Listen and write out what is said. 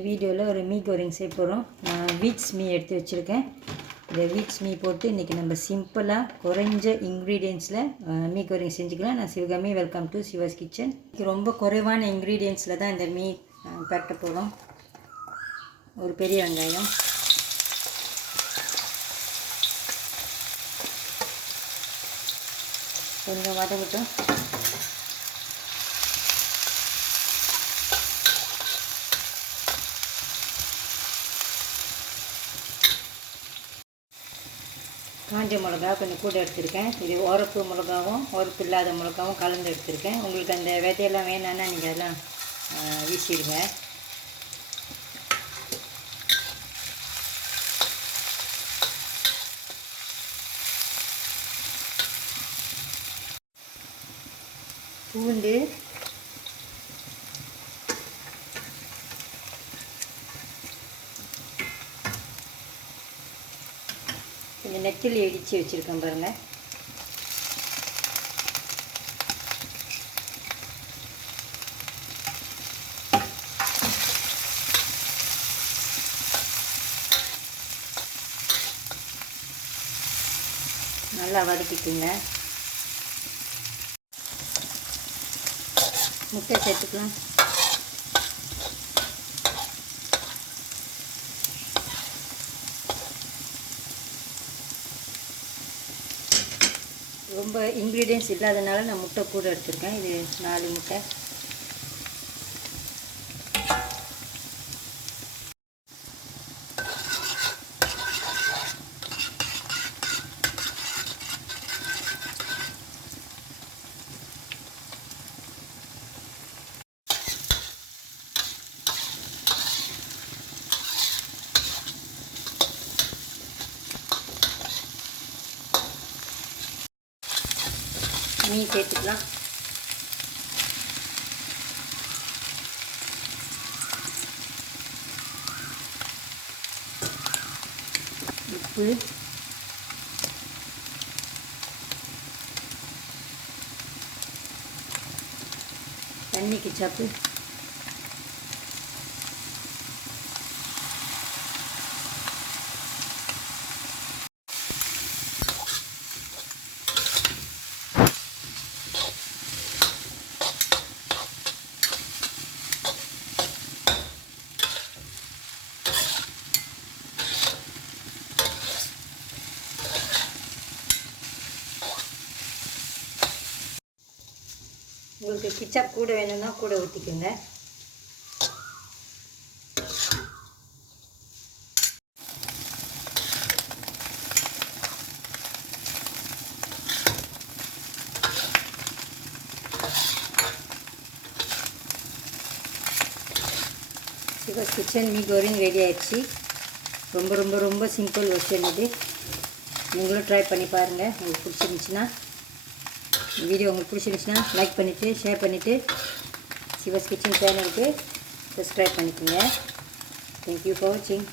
வீடியோவில் ஒரு மீ கோரிங் செய்ய போகிறோம். நான் வீட்ஸ் மீ எடுத்து வச்சுருக்கேன். இந்த வீட்ஸ் மீ போட்டு இன்றைக்கி நம்ம சிம்பிளாக குறைஞ்ச இன்க்ரீடியன்ஸில் மீ கோரிங் செஞ்சுக்கலாம். நான் Sivakami, welcome to Siva's kitchen. ரொம்ப குறைவான இன்க்ரீடியன்ஸில் தான் இந்த மீ பரட்ட போகிறோம். ஒரு பெரிய வெங்காயம், கொஞ்சம் வதங்கட்டும். காஞ்ச மிளகா கொஞ்சம் கூட எடுத்திருக்கேன். இது உரப்பு மிளகாவும் உரப்பு இல்லாத மிளகாவும் கலந்து எடுத்திருக்கேன். உங்களுக்கு அந்த விதையெல்லாம் வேணான்னா நீங்கள் அதெல்லாம் வீசிடுங்க. பூண்டு, கொஞ்சம் நெத்திலி இடித்து வச்சுருக்கேன் பாருங்கள். நல்லா வதக்கிக்குங்க. முட்டை சேர்த்துக்கலாம். ரொம்ப இன்க்ரீடியன்ஸ் இல்லாதனால நான் முட்டை கூட எடுத்திருக்கேன். இது 4 முட்டை. மீன் சேர்த்துக்கலாம். உப்பு, தண்ணிக்கு சப்பு, உங்களுக்கு கிச்சப் கூட வேணும்னா கூட ஊற்றிக்கோங்க. சிவாஸ் கிச்சன் மீ கோரிங் ரெடி ஆயிடுச்சு. ரொம்ப ரொம்ப ரொம்ப சிம்பிள் விஷயம் இது. நீங்களும் ட்ரை பண்ணி பாருங்கள். உங்களுக்கு பிடிச்சிருந்துச்சுன்னா, வீடியோ உங்களுக்கு பிடிச்சிருந்துச்சுன்னா லைக் பண்ணிவிட்டு ஷேர் பண்ணிவிட்டு சிவாஸ் கிச்சன் சேனலுக்கு சப்ஸ்கிரைப் பண்ணிக்கோங்க. தேங்க்யூ ஃபார் வாட்சிங்.